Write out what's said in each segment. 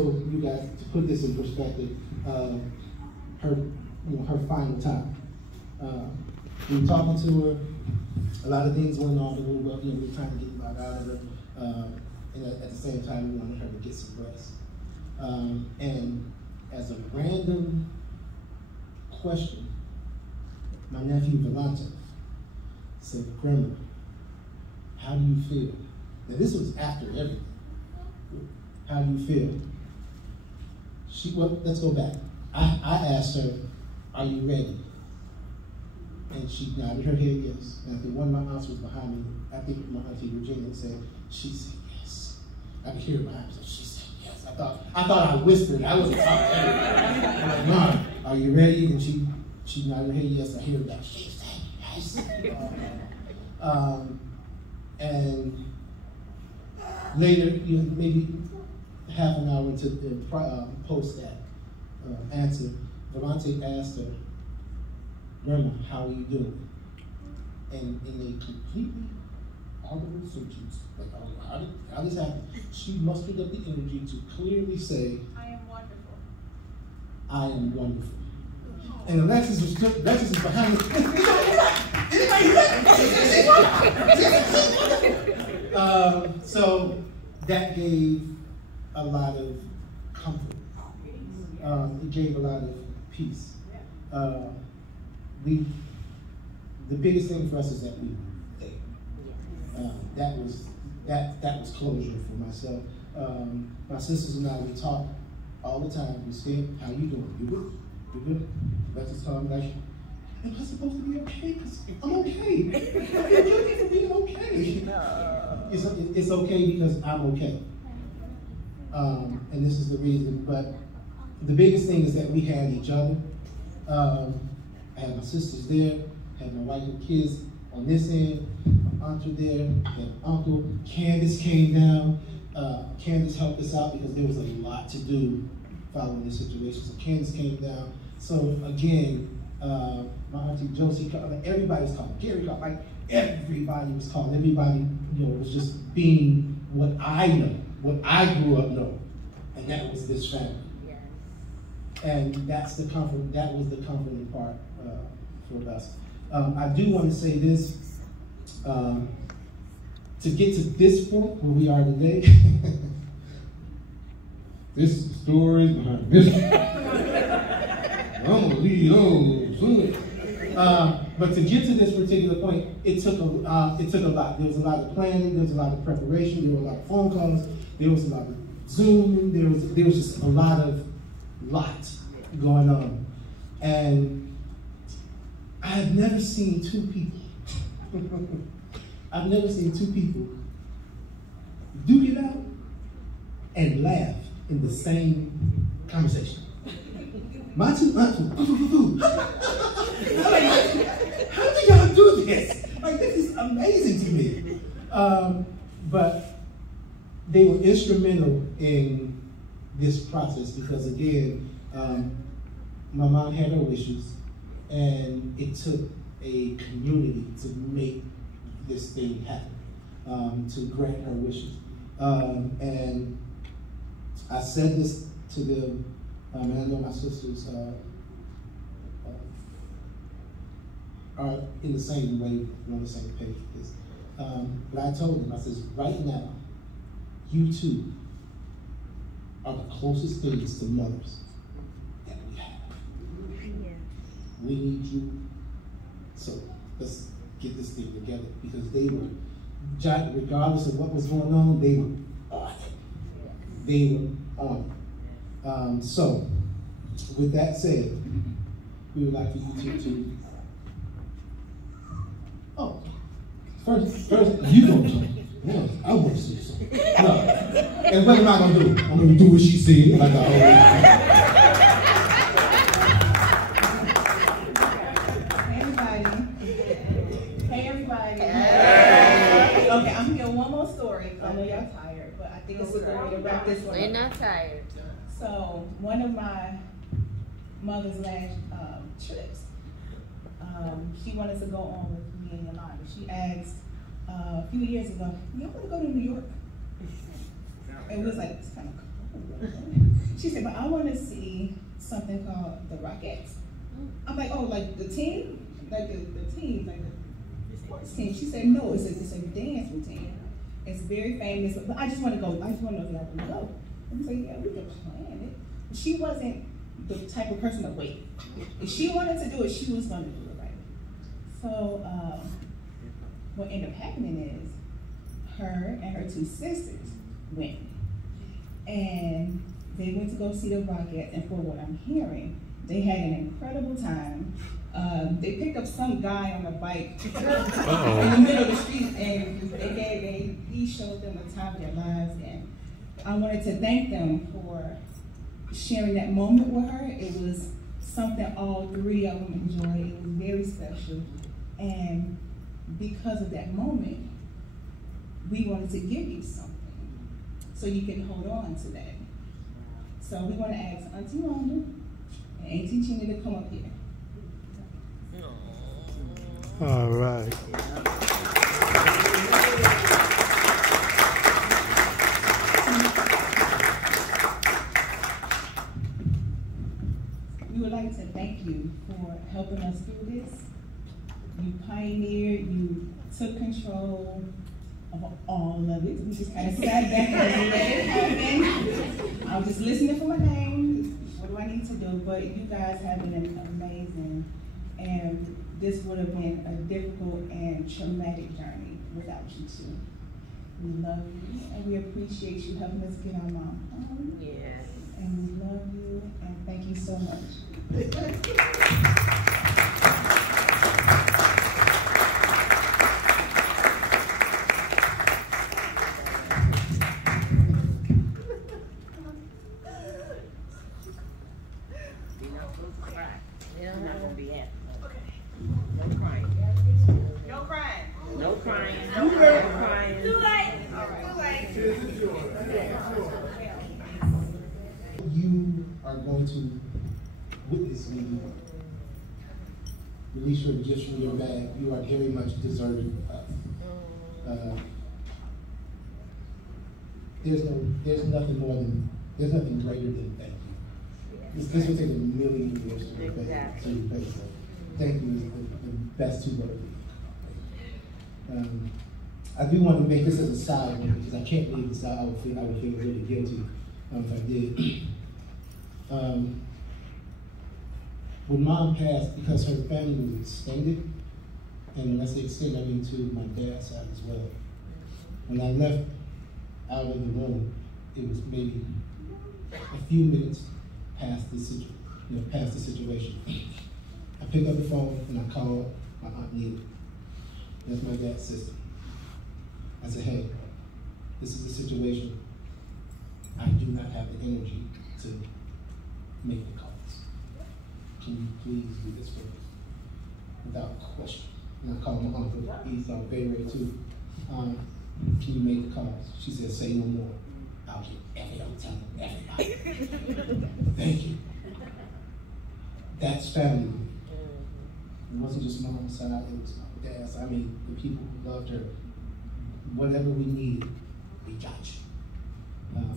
So you guys, to put this in perspective, her final time. We were talking to her, a lot of things went on, but we were trying to get a lot out of her. And at the same time, we wanted her to get some rest. And as a random question, my nephew Volante said, "Grandma, how do you feel?" Now this was after everything. How do you feel? Well, let's go back. I asked her, "Are you ready?" And she nodded her head yes. And I think one of my aunts was behind me. I think my auntie Virginia said, she said yes. I could hear it behind me. So she said yes. I thought I whispered. I wasn't talking to her. I'm like, "Mom, are you ready?" And she nodded her head yes. I hear it back. She said yes. And later, maybe half an hour to post that answer, Volante asked her, "Grandma, how are you doing?" And in a completely audible sentence, like, oh, how this happened, she mustered up the energy to clearly say, "I am wonderful. I am wonderful." And Alexis is behind me. So that gave a lot of comfort. It gave a lot of peace. The biggest thing for us is that we were there. That was closure for myself. My sisters and I, we talk all the time. We say, "How you doing? You good? You good?" Alexis told me, like, "Am I supposed to be okay? Because I'm okay. I feel guilty for being okay." It's okay because I'm okay. And this is the reason. But the biggest thing is that we had each other. I had my sisters there, had my wife and kids on this end, my aunt were there, had an uncle. Candace came down. Candace helped us out because there was a lot to do following this situation. So Candace came down. So again, my auntie Josie called, everybody was calling. Gary called, like everybody was calling. Everybody, was just being what I know, what I grew up knowing, and that was this family. Yes. And that's the comfort. That was the comforting part for us. I do want to say this. To get to this point where we are today, this is the story behind this. I'm gonna leave those soon. But to get to this particular point, it took a lot. There was a lot of planning. There was a lot of preparation. There were a lot of phone calls. There was a lot of Zoom. There was just a lot going on. And I have never seen two people. I've never seen two people duke it out and laugh in the same conversation. My two aunts were, how do y'all do this? Like, this is amazing to me. But they were instrumental in this process because, again, my mom had her wishes, and it took a community to make this thing happen, to grant her wishes. And I said this to them, and I know my sisters are in the same way, on the same page with this. But I told them, I said, right now, you two are the closest things to mothers that we have. We need you. So let's get this thing together, because they were, regardless of what was going on, they were on it. They were on it. So, with that said, we would like for you to first you gonna talk. No, I want to say something. No. And what am I gonna do? I'm gonna do what she said, like I always do. Hey everybody. Hey. Okay, I'm here one more story. I know y'all tired, but I think it's a good way to wrap this one up. We're not tired. So one of my mother's last trips, she wanted to go on with me and Yolanda. She asked a few years ago, "Y'all want to go to New York?" And we was like, it's kind of She said, but I want to see something called the Rockettes. I'm like, oh, like the team? Like the team, like the sports team. She said, no, it's a dance routine. It's very famous, but I just want to go. I just want to know if y'all want to go. And we said, yeah, we can plan it. She wasn't the type of person to wait. If she wanted to do it, she was going to do it, right? So what ended up happening is her and her two sisters went. And they went to go see the Rockettes, and for what I'm hearing, they had an incredible time. They picked up some guy on a bike in the middle of the street, and he showed them the time of their lives. And I wanted to thank them for sharing that moment with her. It was something all three of them enjoyed. It was very special. And because of that moment, we wanted to give you something so you can hold on to that. So we want to ask Auntie Rhonda and Auntie Gina to come up here. All right. We would like to thank you for helping us through this. You pioneered, you took control of all of it. We just kind of sat back and let it happen. I was just listening for my name. What do I need to do? But you guys have been amazing. And this would have been a difficult and traumatic journey without you two. We love you, and we appreciate you helping us get our mom home. Yes. And we love you, and thank you so much. You are going to witness me release your gifts from your bag. You are very much deserving of. There's nothing greater than thank you. This will take a million years to repay that. Thank you is the best two words. I do want to make this as a side one because I can't leave this out. I would feel really guilty if I did. When Mom passed, because her family was extended, and when I say extended, I mean to my dad's side as well. When I left out of the room, it was maybe a few minutes past the situation. I picked up the phone and I called my Aunt Nita. That's my dad's sister. I said, hey, this is the situation. I do not have the energy to make the calls. Can you please do this for me? Without question. And I called my uncle, he's on Bay Ray too. Can you make the calls? She said, say no more. I'll get everything, everybody. Thank you. That's family. It wasn't just Mom's side, it was my dad's. I mean, the people who loved her. Whatever we needed, we got you.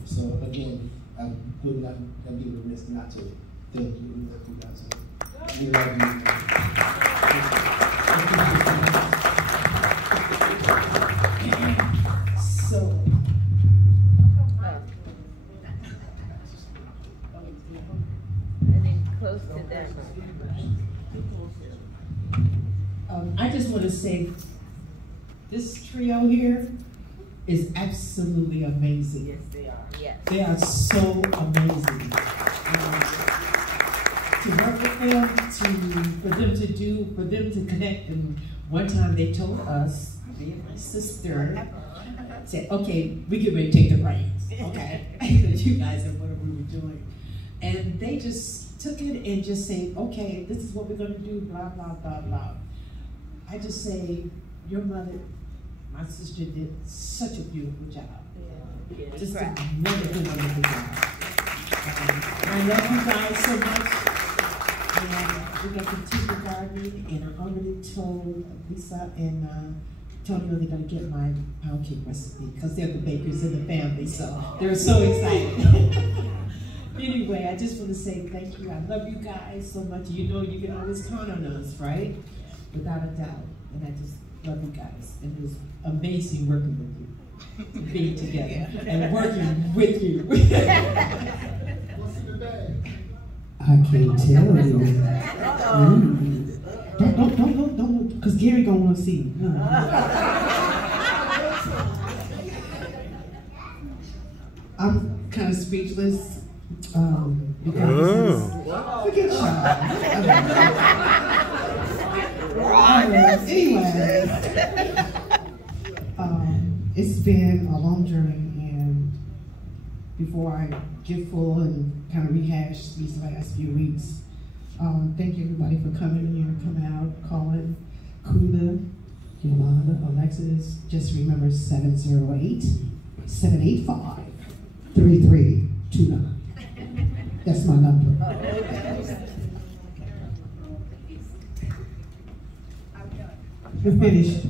So again, I would not be remiss not to thank you. We love you guys. We love you. So, and then close to that. I just want to say, this trio here is absolutely amazing. Yes, they are. Yes. They are so amazing. To work with them, for them to connect. And one time they told us, me and my sister, said, okay, we get ready to take the reins. Okay, because you guys know what we were doing. And they just took it and just said, okay, this is what we're going to do, blah, blah, blah, blah. I just say, your mother, my sister did such a beautiful job. Yeah. Just a wonderful, wonderful job. I love you guys so much. And we're going to continue gardening. And I already told Lisa and Tony really gonna get my pound cake recipe because they're the bakers in the family, so they're so excited. Anyway, I just want to say thank you. I love you guys so much. You know you can always count on us, right? Without a doubt. And I just love you guys. And it was amazing working with you, being together, and working with you. What's in the bag? I can't tell you. Don't, because Gary gonna want to see. I'm kind of speechless because forget y'all. Anyway, it's been a long journey, and before I get full and kind of rehash these last few weeks, thank you everybody for coming here, coming out, calling. Kuda, Yolanda, Alexis, just remember 708-785-3329. That's my number. We're finished.